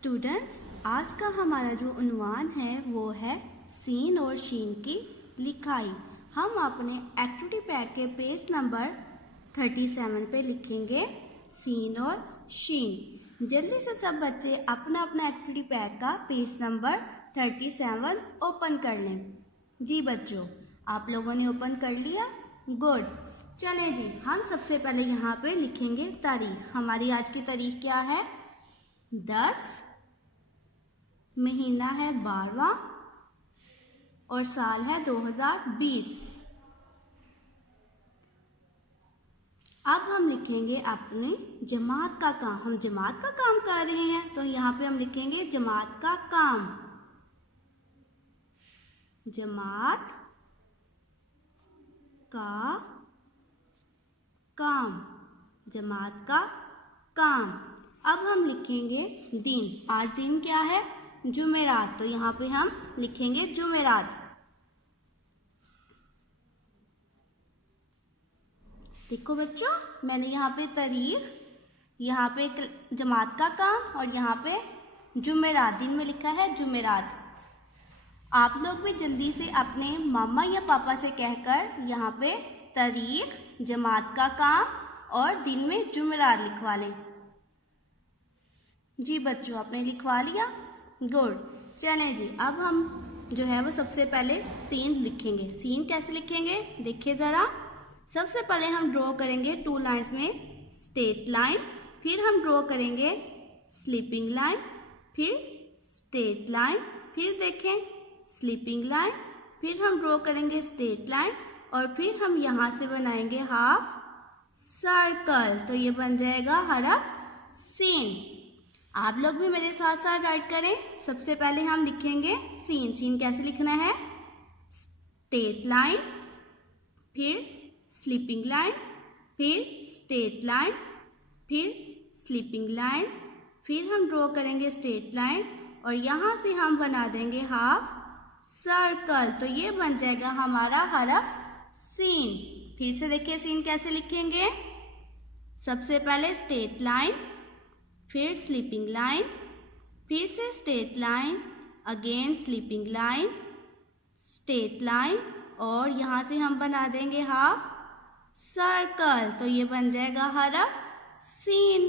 Students, आज का हमारा जो उन्वान है वो है सीन और शीन की लिखाई। हम अपने एक्टिविटी पैक के पेज नंबर 37 पे लिखेंगे सीन और शीन। जल्दी से सब बच्चे अपना अपना एक्टिविटी पैक का पेज नंबर 37 ओपन कर लें। जी बच्चों, आप लोगों ने ओपन कर लिया? गुड। चलें जी, हम सबसे पहले यहाँ पे लिखेंगे तारीख। हमारी आज की तारीख क्या है? 10, महीना है 12वां और साल है 2020। अब हम लिखेंगे अपने जमात का काम। हम जमात का काम कर रहे हैं तो यहाँ पे हम लिखेंगे जमात का काम। जमात का काम, जमात का काम। अब हम लिखेंगे दिन। आज दिन क्या है? जुमेरात। तो यहाँ पे हम लिखेंगे जुमेरात। देखो बच्चों, मैंने यहाँ पे तारीख, यहाँ पे जमात का काम और यहाँ पे जुमेरात, दिन में लिखा है जुमेरात। आप लोग भी जल्दी से अपने मामा या पापा से कहकर यहाँ पे तारीख, जमात का काम और दिन में जुमेरात लिखवा लें। जी बच्चों, आपने लिखवा लिया? गुड। चलें जी, अब हम जो है वो सबसे पहले सीन लिखेंगे। सीन कैसे लिखेंगे देखिए ज़रा। सबसे पहले हम ड्रॉ करेंगे 2 लाइन्स में स्ट्रेट लाइन, फिर हम ड्रॉ करेंगे स्लीपिंग लाइन, फिर स्ट्रेट लाइन, फिर देखें स्लीपिंग लाइन, फिर हम ड्रॉ करेंगे स्ट्रेट लाइन और फिर हम यहाँ से बनाएंगे हाफ सर्कल। तो ये बन जाएगा हरफ सीन। आप लोग भी मेरे साथ साथ राइट करें। सबसे पहले हम लिखेंगे सीन। सीन कैसे लिखना है? स्ट्रेट लाइन, फिर स्लीपिंग लाइन, फिर स्ट्रेट लाइन, फिर स्लीपिंग लाइन, फिर हम ड्रॉ करेंगे स्ट्रेट लाइन और यहाँ से हम बना देंगे हाफ सर्कल। तो ये बन जाएगा हमारा हरफ सीन। फिर से देखिए सीन कैसे लिखेंगे। सबसे पहले स्ट्रेट लाइन, फिर स्लीपिंग लाइन, फिर से straight line, again sleeping line, straight line और यहाँ से हम बना देंगे हाफ सर्कल। तो ये बन जाएगा हरफ सीन।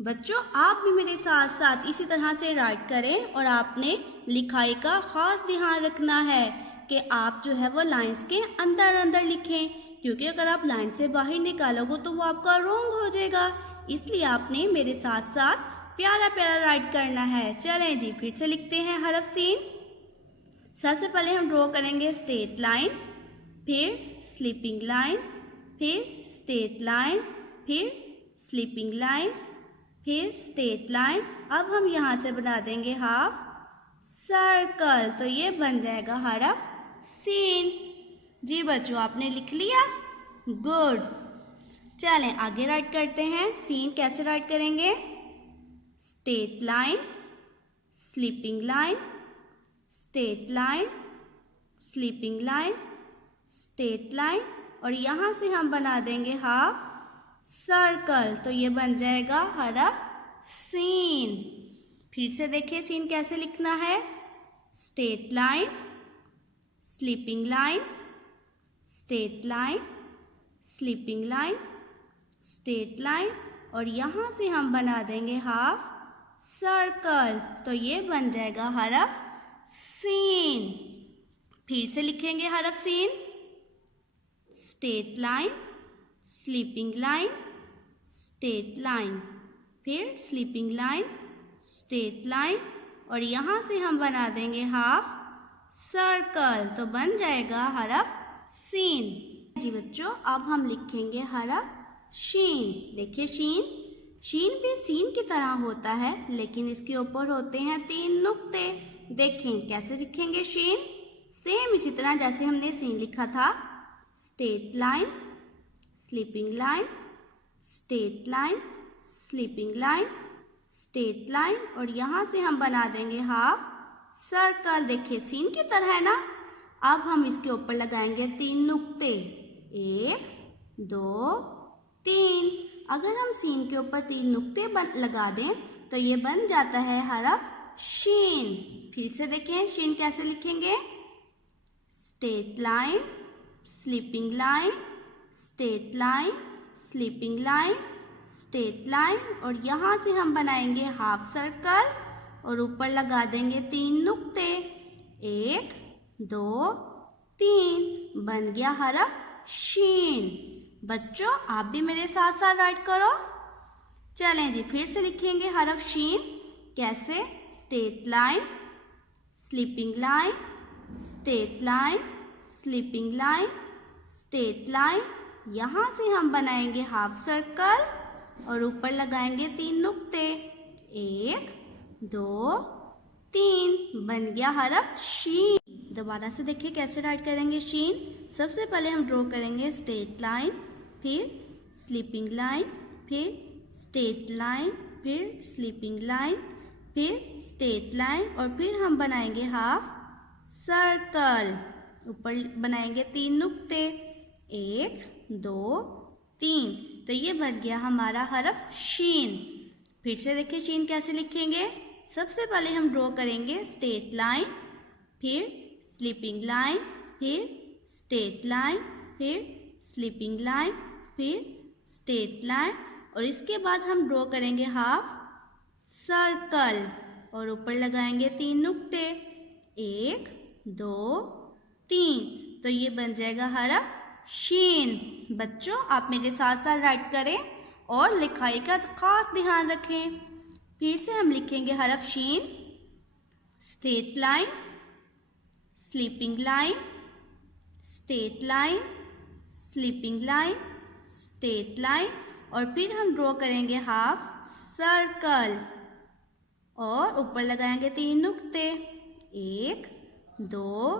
बच्चों, आप भी मेरे साथ साथ इसी तरह से राइट करें और आपने लिखाई का खास ध्यान रखना है कि आप जो है वो लाइंस के अंदर अंदर लिखें, क्योंकि अगर आप लाइन से बाहर निकालोगे तो वो आपका रॉन्ग हो जाएगा। इसलिए आपने मेरे साथ साथ प्यारा प्यारा राइट करना है। चलें जी, फिर से लिखते हैं हरफ सीन। सबसे पहले हम ड्रॉ करेंगे स्ट्रेट लाइन, फिर स्लीपिंग लाइन, फिर स्ट्रेट लाइन, फिर स्लीपिंग लाइन, फिर स्ट्रेट लाइन। अब हम यहाँ से बना देंगे हाफ सर्कल। तो ये बन जाएगा हरफ सीन। जी बच्चों, आपने लिख लिया? गुड। चलें आगे राइट करते हैं। सीन कैसे राइट करेंगे? Straight line, sleeping line, straight line, sleeping line, straight line और यहाँ से हम बना देंगे हाफ सर्कल। तो ये बन जाएगा हरफ सीन। फिर से देखिए सीन कैसे लिखना है। Straight line, sleeping line, straight line, sleeping line, straight line और यहाँ से हम बना देंगे हाफ सर्कल। तो ये बन जाएगा हरफ सीन। फिर से लिखेंगे हरफ सीन। Straight line, sleeping line, straight line, फिर स्लीपिंग लाइन, स्ट्रेट लाइन और यहाँ से हम बना देंगे हाफ सर्कल। तो बन जाएगा हरफ सीन। जी बच्चों, अब हम लिखेंगे हरफ शीन। देखिए शीन, शीन भी सीन की तरह होता है लेकिन इसके ऊपर होते हैं 3 नुक्ते। देखें कैसे लिखेंगे शीन। सेम इसी तरह जैसे हमने सीन लिखा था। Straight line, sleeping line, straight line, sleeping line, straight line और यहाँ से हम बना देंगे हाफ सर्कल। देखिए सीन की तरह है ना। अब हम इसके ऊपर लगाएंगे 3 नुक्ते। 1, 2, 3। अगर हम सीन के ऊपर 3 नुक्ते लगा दें तो ये बन जाता है हरफ शीन। फिर से देखें शीन कैसे लिखेंगे, straight line, sleeping line, straight line, sleeping line, straight line, और यहाँ से हम बनाएंगे हाफ सर्कल और ऊपर लगा देंगे 3 नुक्ते, 1 2 3, बन गया हरफ शीन। बच्चों आप भी मेरे साथ साथ राइट करो। चलें जी, फिर से लिखेंगे हरफ शीन कैसे, straight line, sleeping line, straight line, sleeping line, straight line, यहाँ से हम बनाएंगे हाफ सर्कल और ऊपर लगाएंगे 3 नुक्ते, 1 2 3, बन गया हरफ शीन। दोबारा से देखिए कैसे राइट करेंगे शीन। सबसे पहले हम ड्रॉ करेंगे स्ट्रेट लाइन, फिर स्लीपिंग लाइन, फिर स्ट्रेट लाइन, फिर स्लीपिंग लाइन, फिर स्ट्रेट लाइन, और फिर हम बनाएंगे हाफ सर्कल, ऊपर बनाएंगे 3 नुक्ते, 1 2 3, तो ये बन गया हमारा हरफ शीन। फिर से देखिए शीन कैसे लिखेंगे। सबसे पहले हम ड्रॉ करेंगे स्ट्रेट लाइन, फिर स्लीपिंग लाइन, फिर स्ट्रेट लाइन, फिर स्लीपिंग लाइन, फिर स्ट्रेट लाइन, और इसके बाद हम ड्रॉ करेंगे हाफ सर्कल और ऊपर लगाएंगे 3 नुक्ते, 1 2 3, तो ये बन जाएगा हरफ शीन। बच्चों आप मेरे साथ साथ राइट करें और लिखाई का खास ध्यान रखें। फिर से हम लिखेंगे हरफ शीन, straight line, sleeping line, straight line, sleeping line, straight line, और फिर हम ड्रॉ करेंगे हाफ सर्कल और ऊपर लगाएंगे 3 नुक्ते, 1 2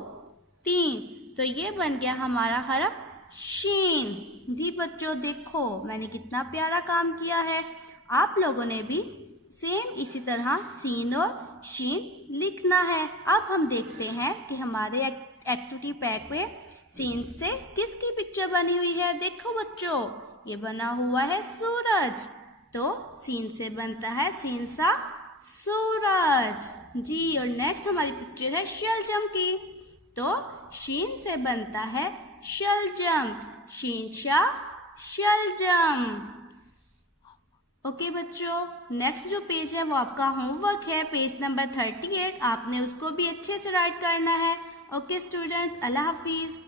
3, तो ये बन गया हमारा हरफ शीन। जी बच्चों देखो मैंने कितना प्यारा काम किया है। आप लोगों ने भी सेम इसी तरह सीन और शीन लिखना है। अब हम देखते हैं कि हमारे एक्टिविटी पैड पे सीन से किसकी पिक्चर बनी हुई है। देखो बच्चों ये बना हुआ है सूरज, तो सीन से बनता है सीन सा सूरज जी। और नेक्स्ट हमारी पिक्चर है शलजम की, तो शीन से बनता है शलजम, शीन शा शलजम। ओके बच्चों, नेक्स्ट जो पेज है वो आपका होमवर्क है, पेज नंबर 38। आपने उसको भी अच्छे से राइट करना है। ओके स्टूडेंट्स, अल्लाह हाफिज़।